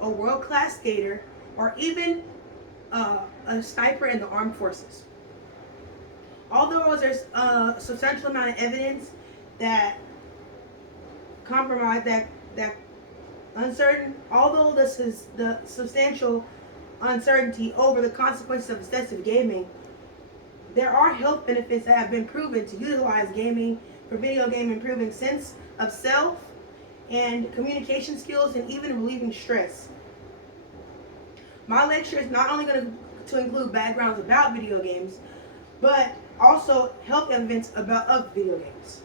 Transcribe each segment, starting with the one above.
a world-class skater, or even a sniper in the armed forces. Although there's a substantial amount of evidence that compromise that uncertain, although this is the substantial uncertainty over the consequences of excessive gaming, there are health benefits that have been proven to utilize gaming for video game improving sense of self and communication skills and even relieving stress. My lecture is not only going to include backgrounds about video games, but also health events of video games.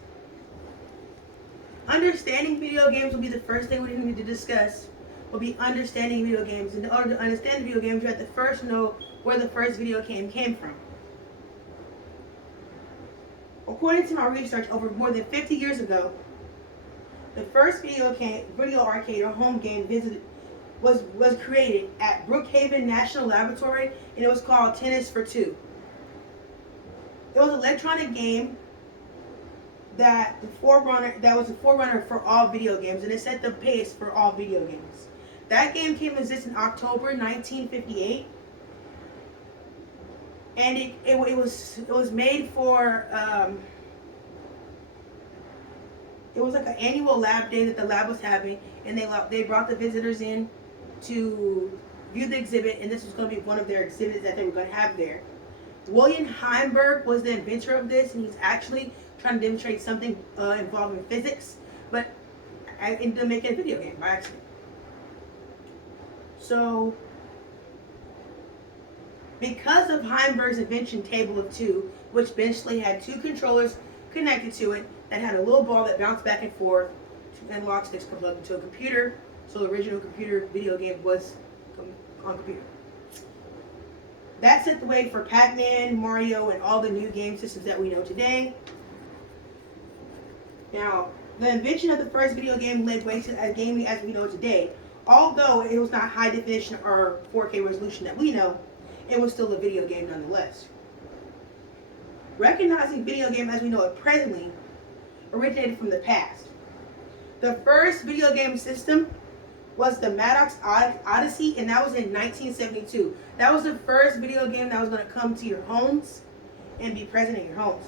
Understanding video games will be the first thing we need to discuss. Will be understanding video games. In order to understand video games, you have to first know where the first video game came from. According to my research, over more than 50 years ago, the first video arcade or home game was created at Brookhaven National Laboratory, and it was called Tennis for Two. It was an electronic game that was a forerunner for all video games, and it set the pace for all video games. That game came to exist in October 1958, and it was made for it was like an annual lab day that the lab was having, and they brought the visitors in to view the exhibit, and this was going to be one of their exhibits that they were going to have there. William Heimberg was the inventor of this, and he's actually trying to demonstrate something involving physics, but ended up making a video game by accident. So, because of Heimberg's invention, Table of Two, which eventually had two controllers connected to it that had a little ball that bounced back and forth, and lock sticks plugged into a computer. So the original computer video game was on computer. That set the way for Pac-Man, Mario, and all the new game systems that we know today. Now, the invention of the first video game led way to gaming as we know it today. Although it was not high definition or 4K resolution that we know, it was still a video game nonetheless. Recognizing video game as we know it presently originated from the past. The first video game system was the Maddox Odyssey, and that was in 1972. That was the first video game that was going to come to your homes and be present in your homes.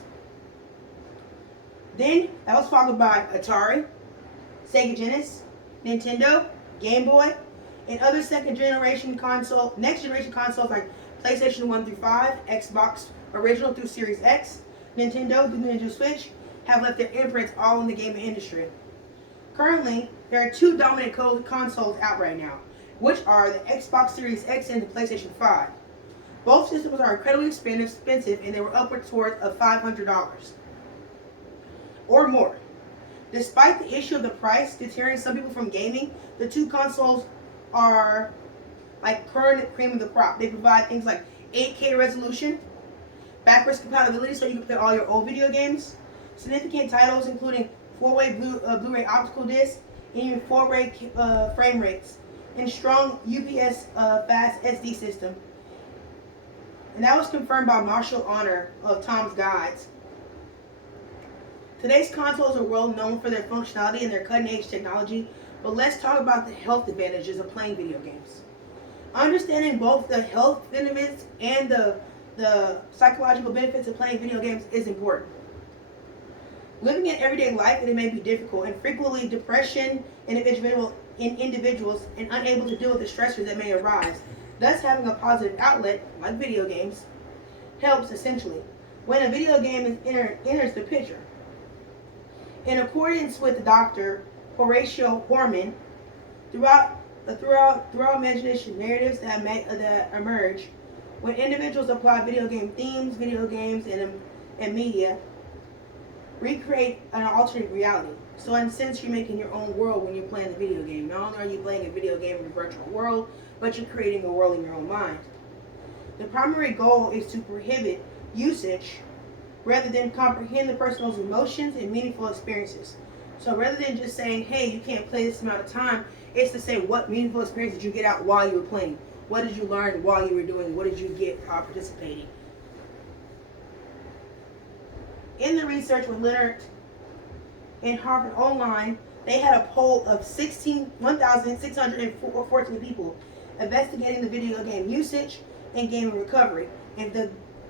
Then that was followed by Atari, Sega Genesis, Nintendo, Game Boy, and other next generation consoles like PlayStation 1 through 5, Xbox original through Series X, Nintendo through Nintendo Switch have left their imprints all in the gaming industry. Currently, there are two dominant consoles out right now, which are the Xbox Series X and the PlayStation 5. Both systems are incredibly expensive, and they were upwards towards of $500 or more. Despite the issue of the price deterring some people from gaming, the two consoles are like current cream of the crop. They provide things like 8K resolution, backwards compatibility so you can play all your old video games, significant titles including 4-way Blu-ray optical disc, and even 4-way frame rates, and strong UPS fast SD system. And that was confirmed by Marshall Honor of Tom's Guides. Today's consoles are well known for their functionality and their cutting-edge technology, but let's talk about the health advantages of playing video games. Understanding both the health benefits and the psychological benefits of playing video games is important. Living in everyday life, it may be difficult, and frequently depression in individuals and unable to deal with the stressors that may arise. Thus, having a positive outlet, like video games, helps essentially when a video game enters the picture. In accordance with Dr. Horatio Horman, throughout imagination narratives that emerge when individuals apply video games, and media, recreate an alternate reality. So in a sense, you're making your own world when you're playing the video game. Not only are you playing a video game in a virtual world, but you're creating a world in your own mind. The primary goal is to prohibit usage rather than comprehend the person's emotions and meaningful experiences. So rather than just saying, hey, you can't play this amount of time, it's to say what meaningful experience did you get out while you were playing? What did you learn while you were doing? What did you get participating? In the research with Leonard and Harvard Online, They had a poll of 1,614 people investigating the video game usage and gaming recovery. And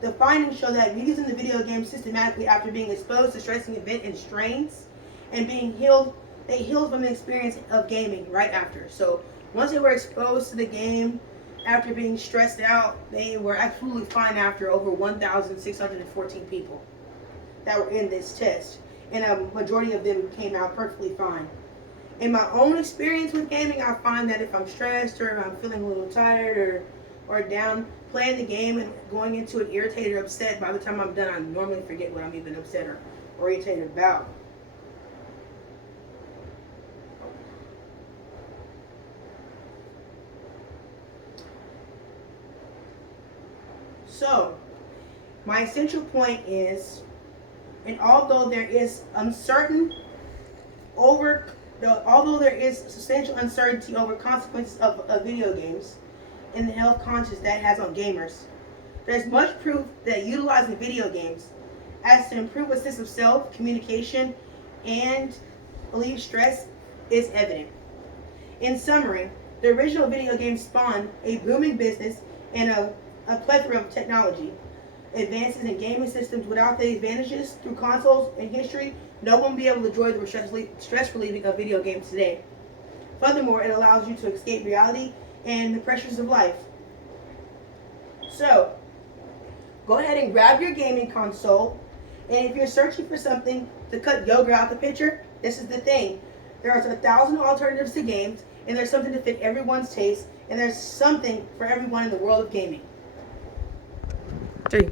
the findings show that using the video game systematically after being exposed to stressing event and strains and being healed, they healed from the experience of gaming right after. So once they were exposed to the game after being stressed out, they were absolutely fine after. Over 1,614 people that were in this test, and a majority of them came out perfectly fine. In my own experience with gaming, I find that if I'm stressed or if I'm feeling a little tired or down, playing the game and going into it irritated or upset, by the time I'm done, I normally forget what I'm even upset or irritated about. So, my essential point is, and although there is substantial uncertainty over consequences of video games and the health conscience that has on gamers, there's much proof that utilizing video games as to improve a sense of self, communication, and relieve stress is evident. In summary, the original video game spawned a booming business and a plethora of technology. Advances in gaming systems. Without the advantages through consoles in history, no one would be able to enjoy the stress relieving of video games today. Furthermore, it allows you to escape reality and the pressures of life. So, go ahead and grab your gaming console, and if you're searching for something to cut yoga out the picture, this is the thing. There's 1,000 alternatives to games, and there's something to fit everyone's taste, and there's something for everyone in the world of gaming. 3.